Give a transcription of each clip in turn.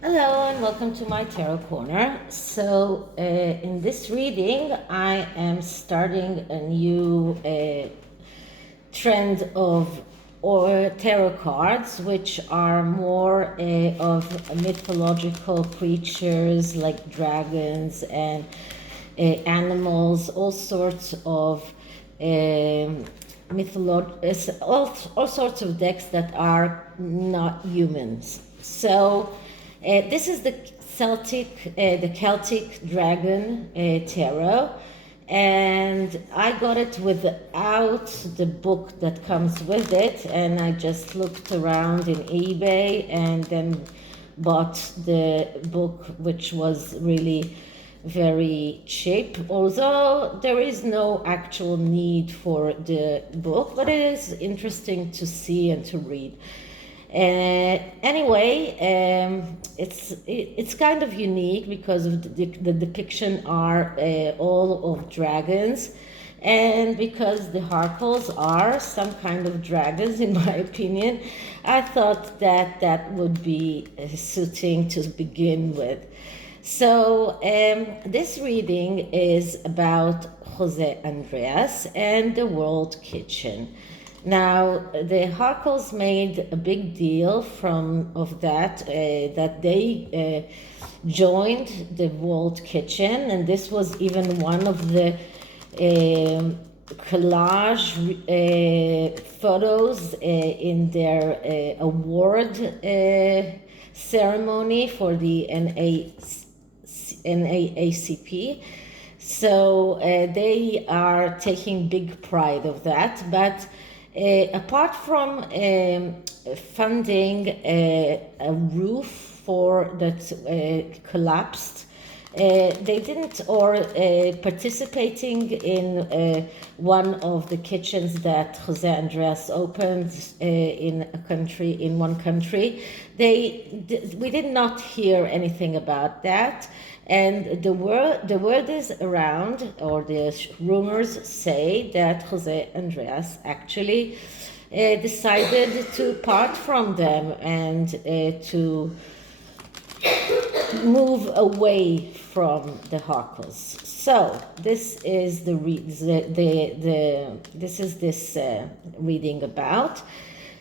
Hello and welcome to my Tarot Corner. So, in this reading, I am starting a new trend of tarot cards, which are more of mythological creatures like dragons and animals, all sorts of all sorts of decks that are not humans. So this is the Celtic Dragon tarot, and I got it without the book that comes with it, and I just looked around in eBay and then bought the book, which was really very cheap, although there is no actual need for the book, but it is interesting to see and to read. Anyway, it's kind of unique because of the depiction are all of dragons, and because the Harkles are some kind of dragons, in my opinion, I thought that that would be suiting to begin with. So this reading is about José Andrés and the World Kitchen. Now, the Harkles made a big deal of that they joined the World Kitchen, and this was even one of the collage photos in their award ceremony for the NAACP. So they are taking big pride of that, but apart from funding a roof for that collapsed, they didn't, or participating in one of the kitchens that José Andrés opened in one country. We did not hear anything about that. And the word is around, or the rumors say that José Andrés actually decided to part from them and to move away from the Harkles. So this is this reading about.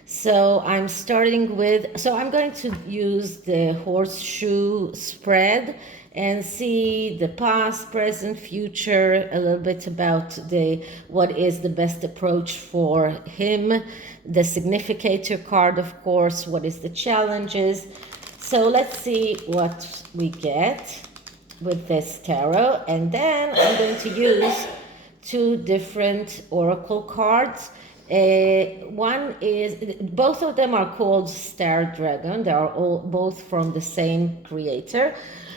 So I'm I'm going to use the horseshoe spread and see the past, present, future, a little bit about what is the best approach for him, the significator card, of course, what is the challenges. So let's see what we get with this tarot, and then I'm going to use two different oracle cards. Both of them are called Star Dragon. They are both from the same creator,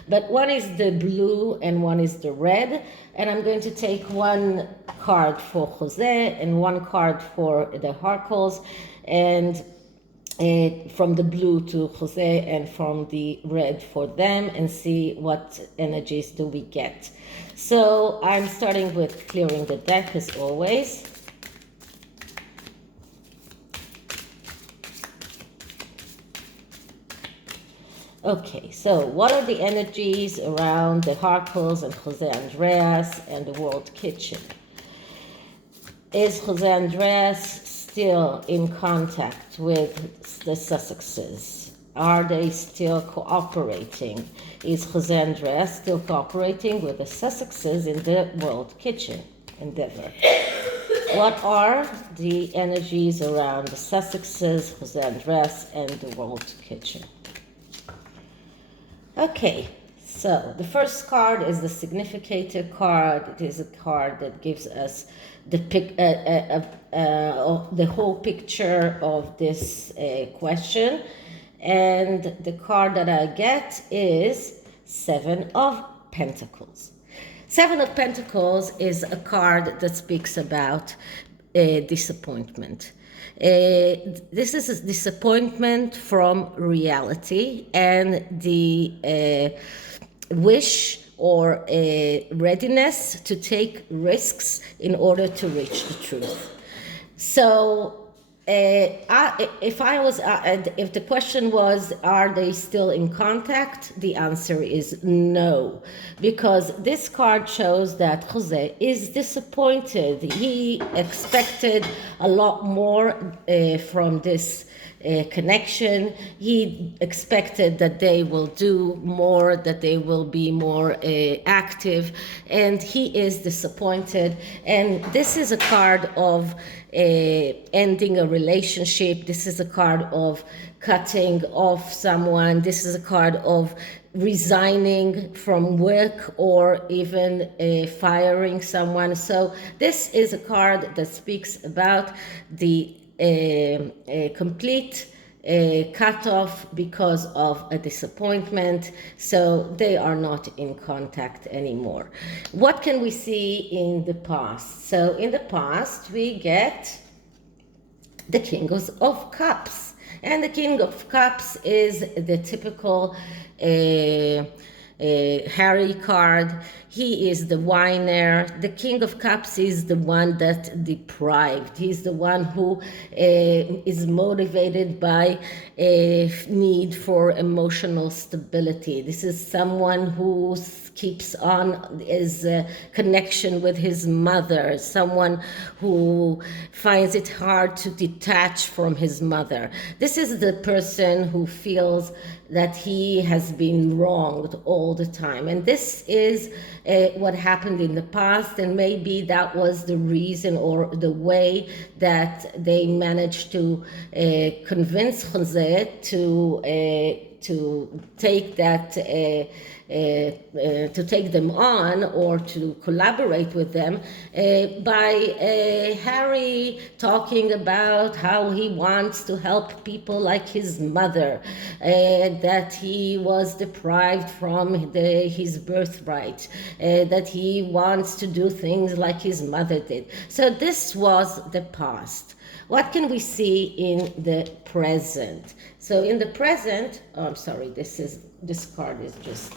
but one is the blue and one is the red. And I'm going to take one card for José and one card for the Harkles, and from the blue to José and from the red for them, and see what energies do we get. So I'm starting with clearing the deck as always. Okay, so what are the energies around the Harkles and José Andrés and the World Kitchen? Is José Andrés still in contact with the Sussexes? Are they still cooperating? Is José Andrés still cooperating with the Sussexes in the World Kitchen endeavor? What are the energies around the Sussexes, José Andrés, and the World Kitchen? Okay, so the first card is the significator card. It is a card that gives us the whole picture of this question. And the card that I get is Seven of Pentacles. Seven of Pentacles is a card that speaks about disappointment. This is a disappointment from reality and the wish or readiness to take risks in order to reach the truth. So if the question was, are they still in contact? The answer is no, because this card shows that Jose is disappointed. He expected a lot more from this connection. He expected that they will do more, that they will be more active, and he is disappointed. And this is a card of ending a relationship. This is a card of cutting off someone. This is a card of resigning from work or even firing someone. So this is a card that speaks about the complete cut off because of a disappointment. So they are not in contact anymore. What can we see in the past? So in the past we get the King of Cups, and the King of Cups is the typical Harry card. He is the whiner. The King of Cups is the one that deprived. He's the one who is motivated by a need for emotional stability. This is someone who keeps on his connection with his mother, someone who finds it hard to detach from his mother. This is the person who feels that he has been wronged all the time. And this is what happened in the past, and maybe that was the reason or the way that they managed to convince Jose to take that to take them on or to collaborate with them by Harry talking about how he wants to help people like his mother, that he was deprived from his birthright, that he wants to do things like his mother did. So this was the past. What can we see in the present? So in the present, oh, I'm sorry, this card is just,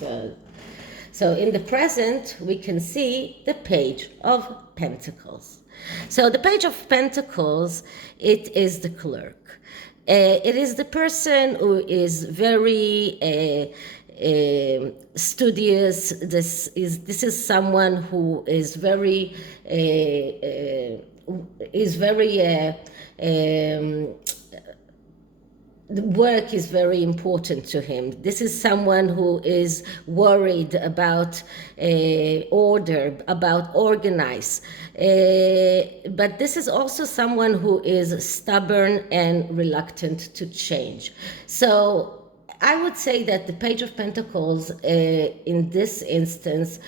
so in the present, we can see the Page of Pentacles. So the Page of Pentacles, it is the clerk. It is the person who is very studious. This is someone who is very the work is very important to him. This is someone who is worried about order, about organize. But this is also someone who is stubborn and reluctant to change. So I would say that the Page of Pentacles in this instance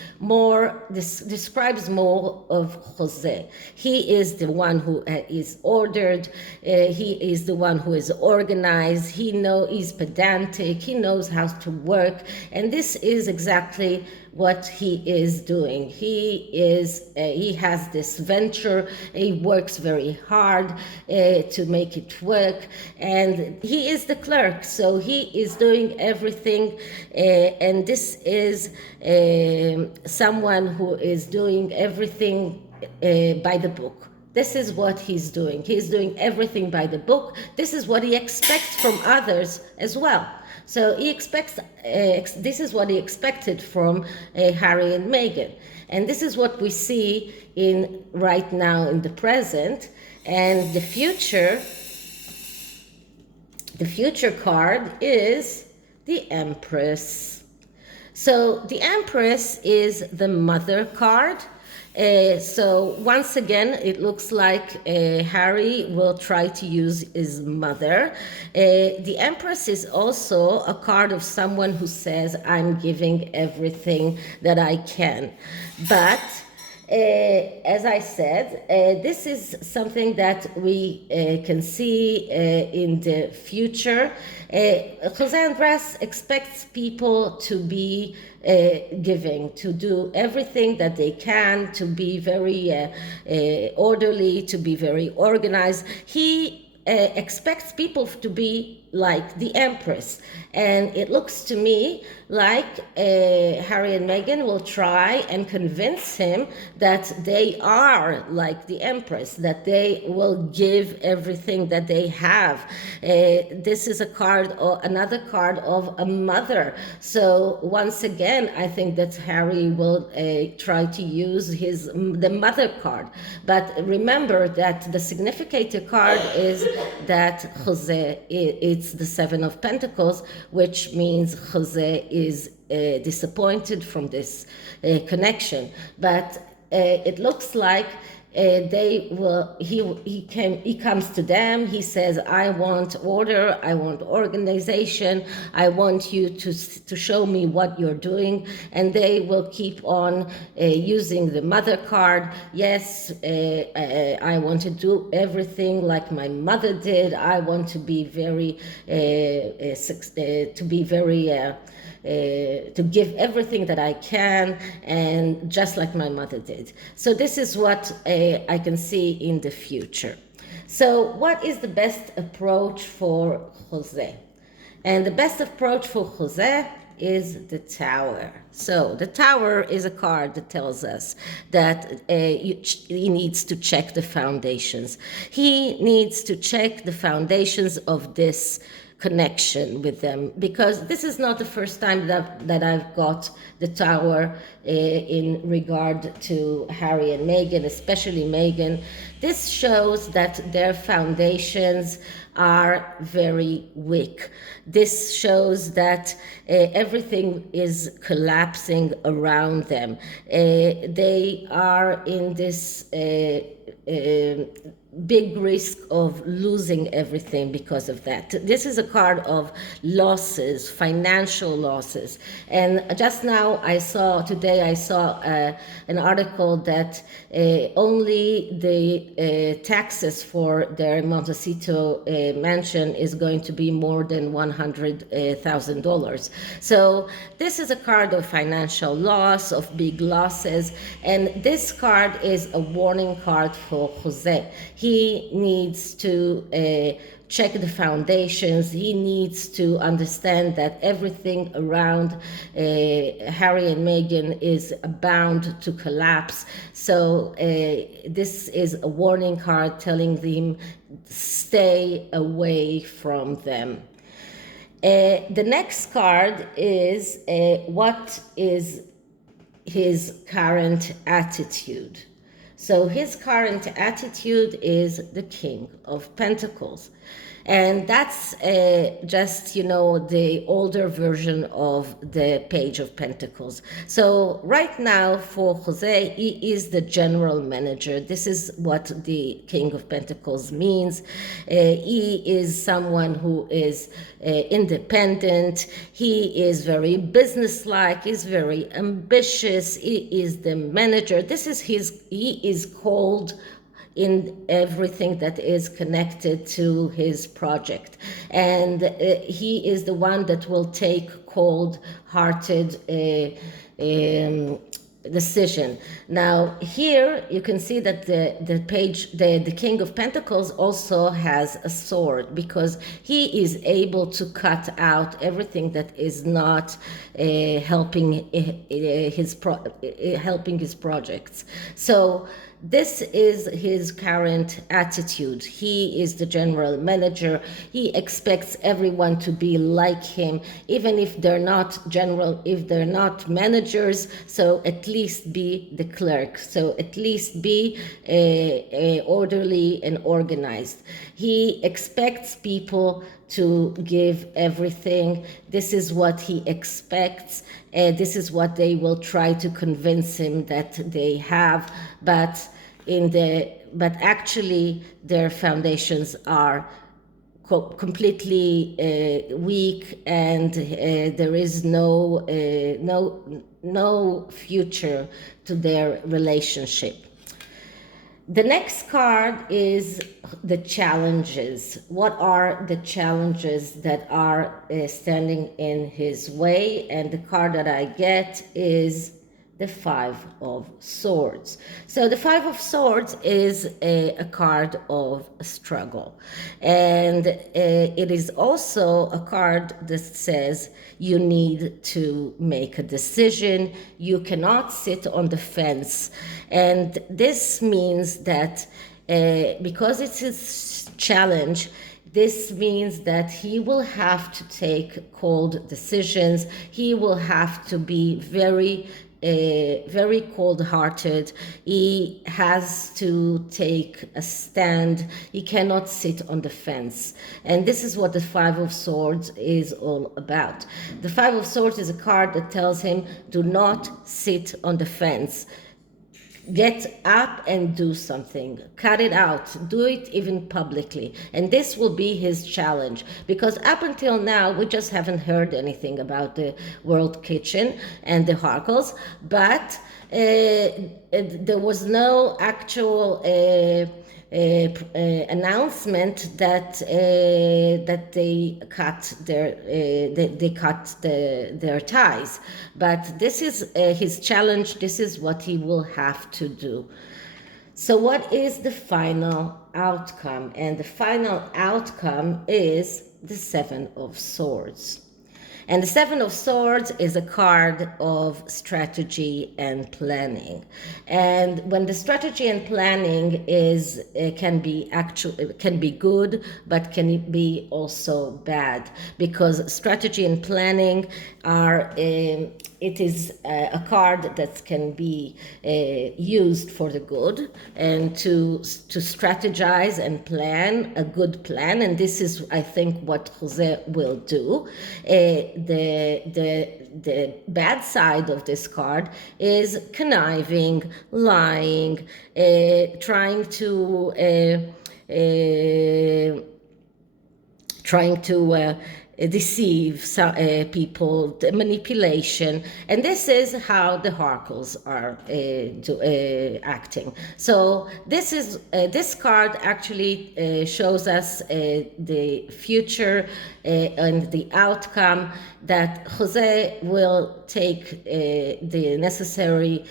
describes more of Jose. He is the one who is ordered. He is the one who is organized. He's pedantic. He knows how to work. And this is exactly what he is doing. He has this venture. He works very hard to make it work, and he is the clerk, so he is doing everything, and this is someone who is doing everything by the book. This is what he's doing. He's doing everything by the book. This is what he expects from others as well. So he expects, this is what he expected from Harry and Meghan. And this is what we see right now in the present. And the future card is the Empress. So the Empress is the mother card. So once again, it looks like Harry will try to use his mother. The Empress is also a card of someone who says, I'm giving everything that I can. But as I said, this is something that we can see in the future. José Andrés expects people to be giving, to do everything that they can, to be very orderly, to be very organized. He expects people to be like the Empress. And it looks to me like Harry and Meghan will try and convince him that they are like the Empress, that they will give everything that they have. This is a card, or another card of a mother. So once again, I think that Harry will try to use the mother card. But remember that the significator card is that Jose, it's the Seven of Pentacles, which means Jose is disappointed from this connection. But it looks like they will. He comes to them. He says, "I want order. I want organization. I want you to show me what you're doing." And they will keep on using the mother card. Yes, I want to do everything like my mother did. I want to be very to give everything that I can, and just like my mother did. So this is what I can see in the future. So what is the best approach for Jose? And the best approach for Jose is the Tower. So the Tower is a card that tells us that he needs to check the foundations. He needs to check the foundations of this connection with them, because this is not the first time that I've got the Tower in regard to Harry and Meghan, especially Meghan. This shows that their foundations are very weak. This shows that everything is collapsing around them. They are in this big risk of losing everything because of that. This is a card of losses, financial losses. And just now today I saw an article that only the taxes for their Montecito mansion is going to be more than $100,000. So this is a card of financial loss, of big losses. And this card is a warning card for Jose. He needs to check the foundations. He needs to understand that everything around Harry and Meghan is bound to collapse. So this is a warning card telling them stay away from them. The next card is what is his current attitude. So his current attitude is the King of Pentacles. And that's just, the older version of the Page of Pentacles. So right now for Jose, he is the general manager. This is what the King of Pentacles means. He is someone who is independent. He is very businesslike. He's very ambitious. He is the manager. He is called in everything that is connected to his project. And he is the one that will take cold-hearted decision. Now here you can see that the King of Pentacles also has a sword, because he is able to cut out everything that is not helping his projects. So this is his current attitude. He is the general manager. He expects everyone to be like him, even if they're not managers. So at least be the clerk. So at least be orderly and organized. He expects people to give everything. This is what he expects. This is what they will try to convince him that they have, but actually their foundations are completely weak, and there is no future to their relationship. The next card is the challenges. What are the challenges that are standing in his way? And the card that I get is the Five of Swords. So the Five of Swords is a card of struggle. And it is also a card that says you need to make a decision. You cannot sit on the fence. And this means that because it's his challenge, this means that he will have to take cold decisions. He will have to be very cold-hearted. He has to take a stand. He cannot sit on the fence. And this is what the Five of Swords is all about. The Five of Swords is a card that tells him, do not sit on the fence. Get up and do something. Cut it out. Do it even publicly. And this will be his challenge. Because up until now, we just haven't heard anything about the World Kitchen and the Harkles. But there was no actual announcement that they cut their ties. But this is his challenge. This is what he will have to do. So what is the final outcome? And the final outcome is the Seven of Swords. And the Seven of Swords is a card of strategy and planning. And when the strategy and planning can be good, but can be also bad, because strategy and planning are it is a card that can be used for the good and to strategize and plan a good plan. And this is, I think, what José will do. The bad side of this card is conniving, lying, trying to deceive people, the manipulation, and this is how the Harkles are acting. So this card actually shows us the future and the outcome, that José will take the necessary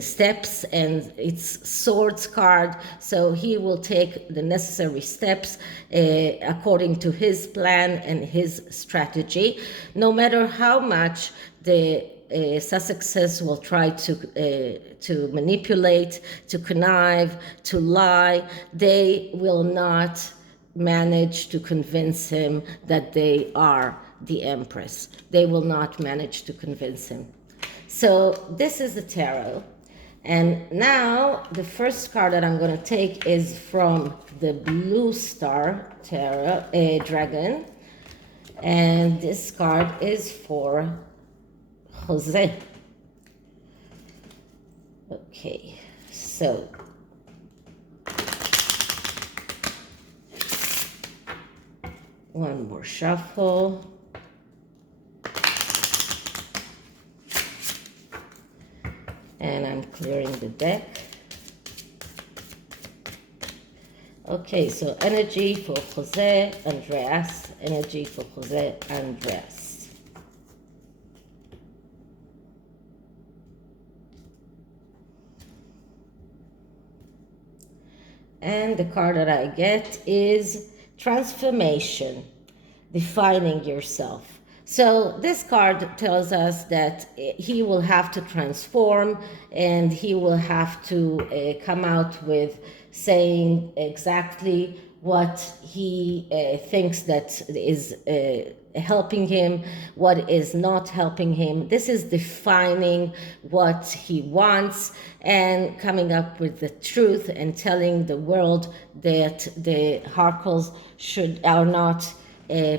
steps, and it's Swords card, so he will take the necessary steps according to his plan and his strategy. No matter how much the Sussexes will try to manipulate, to connive, to lie, they will not manage to convince him that they are the Empress. They will not manage to convince him. So this is the tarot. And now the first card that I'm going to take is from the Blue Star Tarot Dragon. And this card is for José. Okay, so one more shuffle. And I'm clearing the deck. Okay, so energy for José Andrés. Energy for José Andrés. And the card that I get is Transformation, defining yourself. So this card tells us that he will have to transform, and he will have to come out with saying exactly what he thinks that is helping him, what is not helping him. This is defining what he wants and coming up with the truth and telling the world that the Harkles are not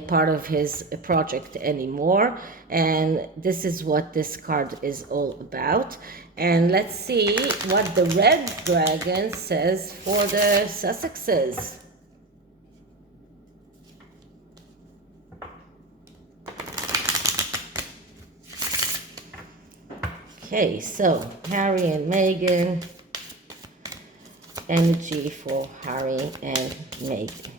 part of his project anymore. And this is what this card is all about. And let's see what the red dragon says for the Sussexes. Okay, so Harry and Meghan. Energy for Harry and Meghan.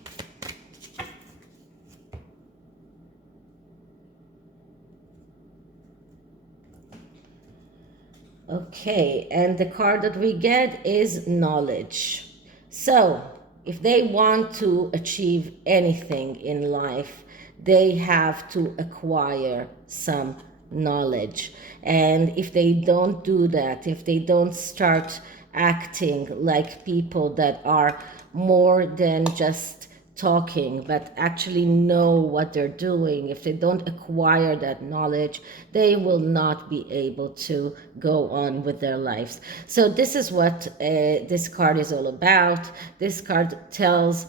Okay, and the card that we get is knowledge. So, if they want to achieve anything in life, they have to acquire some knowledge. And if they don't do that, if they don't start acting like people that are more than just talking but actually know what they're doing, if they don't acquire that knowledge, they will not be able to go on with their lives. So this is what this card is all about. This card says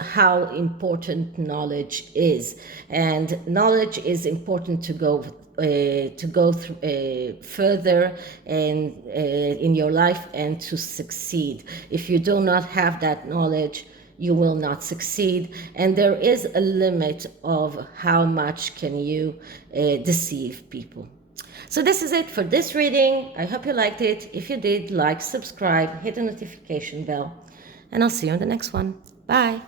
how important knowledge is, and knowledge is important to go through, further and in your life and to succeed. If you do not have that knowledge, you will not succeed, and there is a limit of how much can you deceive people. So this is it for this reading. I hope you liked it. If you did, like, subscribe, hit the notification bell, and I'll see you on the next one. Bye.